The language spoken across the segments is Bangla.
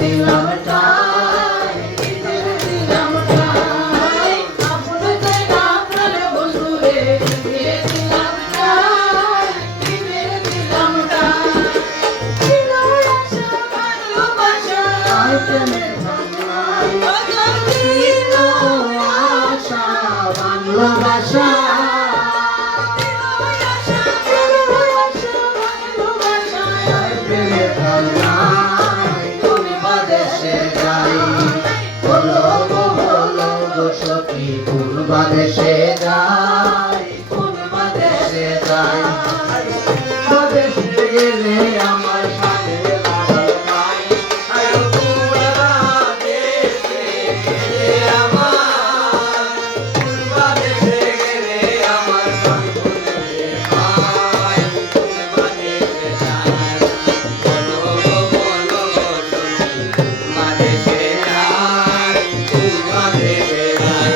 দিলাম টাই, দিলাম টাই, আপন জায়গা প্রাণ বন্ধুরে দিয়ে দিলাম টাই, দিলাম টাই। ছিল আশা ভালোবাসা প্রেমের ভাঙাই, ছিল আশা ভালোবাসা বাদেশে যাই, কোন বাদেশে যাই, বাদেশে গেলে আমার সাথে নাই, কোন বাদেশে গেলে আমার, কোন বাদেশে গেলে আমার সাথে নাই, কোন বাদেশে যাই, বলো বলো বাদেশে যাই, কোন বাদেশে যাই।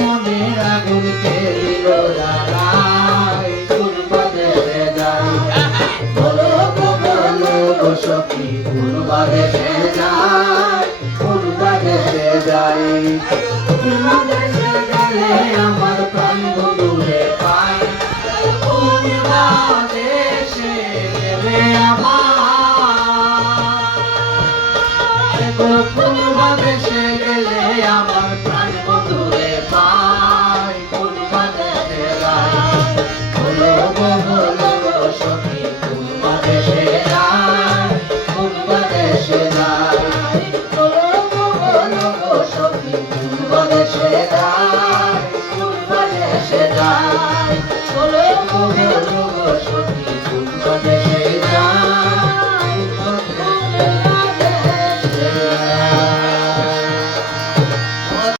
মনের আগুনকে দিল জ্বালাই, কোন বাদেশে যাই, বলো বলো সখী কোন বাদেশে যাই, কোন বাদেশে যাই, কোন বাদেশে গেলে আমার প্রাণ বন্ধুরে পাই, কোন বাদেশে গেলে আমার, কোন বাদেশে গেলে আমার প্রাণ বন্ধুরে পাই, কোন বাদেশে যাই, বলো বলো সখী কোন বাদেশে যাই, কোন বাদেশে যাই, বলো বলো সখী কোন বাদেশে যাই, কোন বাদেশে যাই, বলো বলো